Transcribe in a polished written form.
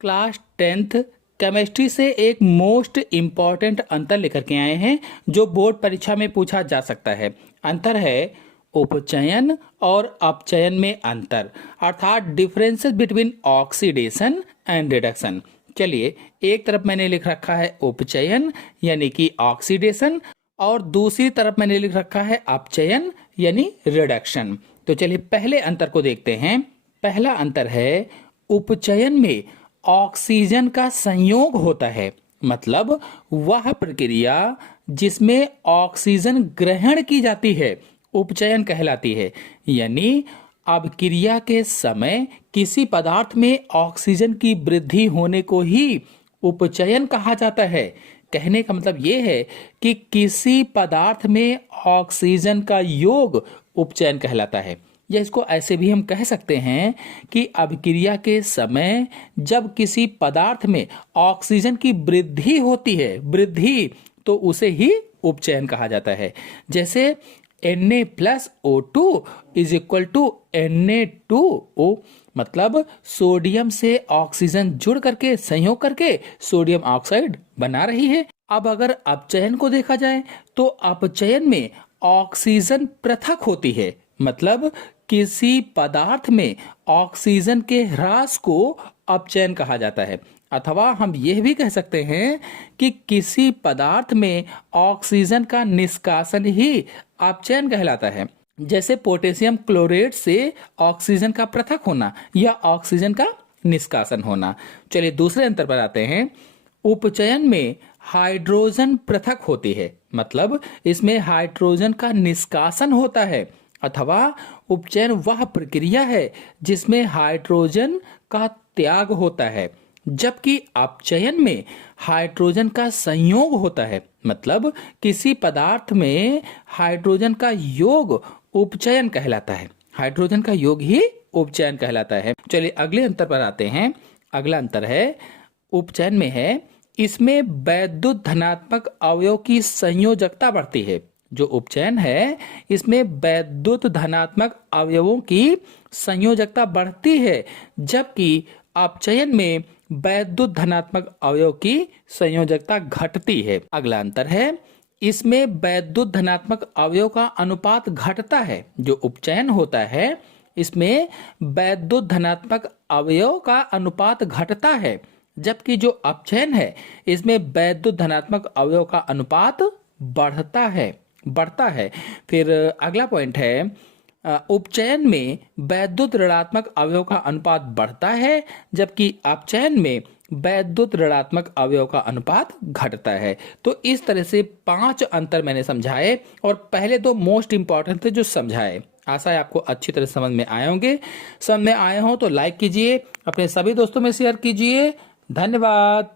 Class 10th chemistry से एक most important अंतर लेकर के आए हैं जो बोर्ड परीक्षा में पूछा जा सकता है। अंतर है उपचयन और अपचयन में अंतर, अर्थात differences between oxidation and reduction. चलिए, एक तरफ मैंने लिख रखा है उपचयन यानी कि ऑक्सीडेशन और दूसरी तरफ मैंने लिख रखा है अपचयन यानी रिडक्शन। तो चलिए पहले अंतर को देखते हैं। पहला अंतर है उपचयन में ऑक्सीजन का संयोग होता है, मतलब वह प्रक्रिया जिसमें ऑक्सीजन ग्रहण की जाती है उपचयन कहलाती है। यानी अभिक्रिया के समय किसी पदार्थ में ऑक्सीजन की वृद्धि होने को ही उपचयन कहा जाता है। कहने का मतलब ये है कि किसी पदार्थ में ऑक्सीजन का योग उपचयन कहलाता है। या इसको ऐसे भी हम कह सकते हैं कि अभिक्रिया के समय जब किसी पदार्थ में ऑक्सीजन की वृद्धि होती है, वृद्धि, तो उसे ही उपचयन कहा जाता है। जैसे Na+O2 is equal to Na2O, मतलब सोडियम से ऑक्सीजन जुड़ करके संयोग करके सोडियम ऑक्साइड बना रही है। अब अगर अपचयन को देखा जाए तो अपचयन में ऑक्सीजन पृथक होती है, मतलब किसी पदार्थ में ऑक्सीजन के ह्रास को अपचयन कहा जाता है। अथवा हम यह भी कह सकते हैं कि किसी पदार्थ में ऑक्सीजन का निष्कासन ही अपचयन कहलाता है। जैसे पोटेशियम क्लोरेट से ऑक्सीजन का पृथक होना या ऑक्सीजन का निष्कासन होना। चलिए दूसरे अंतर पर आते हैं। उपचयन में हाइड्रोजन पृथक होती है, मतलब इसमें हाइड्रोजन का निष्कासन होता है। अथवा उपचयन वह प्रक्रिया है जिसमें हाइड्रोजन का त्याग होता है, जबकि अपचयन में हाइड्रोजन का संयोग होता है, मतलब किसी पदार्थ में हाइड्रोजन का योग उपचयन कहलाता है। हाइड्रोजन का योग ही उपचयन कहलाता है। चलिए अगले अंतर पर आते हैं। अगला अंतर है उपचयन में है इसमें वैद्युत धनात्मक अवयव की संयोजकता बढ़ती है। जो उपचयन है इसमें वैद्युत धनात्मक अवयवों की संयोजकता बढ़ती है, जबकि अपचयन में वैद्युत धनात्मक अवयव की संयोजकता घटती है। अगला अंतर है इसमें वैद्युत धनात्मक अवयव का अनुपात घटता है। जो उपचयन होता है इसमें वैद्युत धनात्मक अवयव का अनुपात घटता है, जबकि जो अपचयन है इसमें वैद्युत धनात्मक अवयव का अनुपात बढ़ता है। फिर अगला पॉइंट है उपचयन में वैद्युत ऋणात्मक अवयव का अनुपात बढ़ता है, जबकि अपचयन में वैद्युत ऋणात्मक अवयव का अनुपात घटता है। तो इस तरह से 5 अंतर मैंने समझाए और पहले 2 मोस्ट इंपॉर्टेंट थे जो समझाए। आशा है आपको अच्छी तरह समझ में आए होंगे। समझ में आए हो तो लाइक कीजिए, अपने सभी दोस्तों में शेयर कीजिए। धन्यवाद।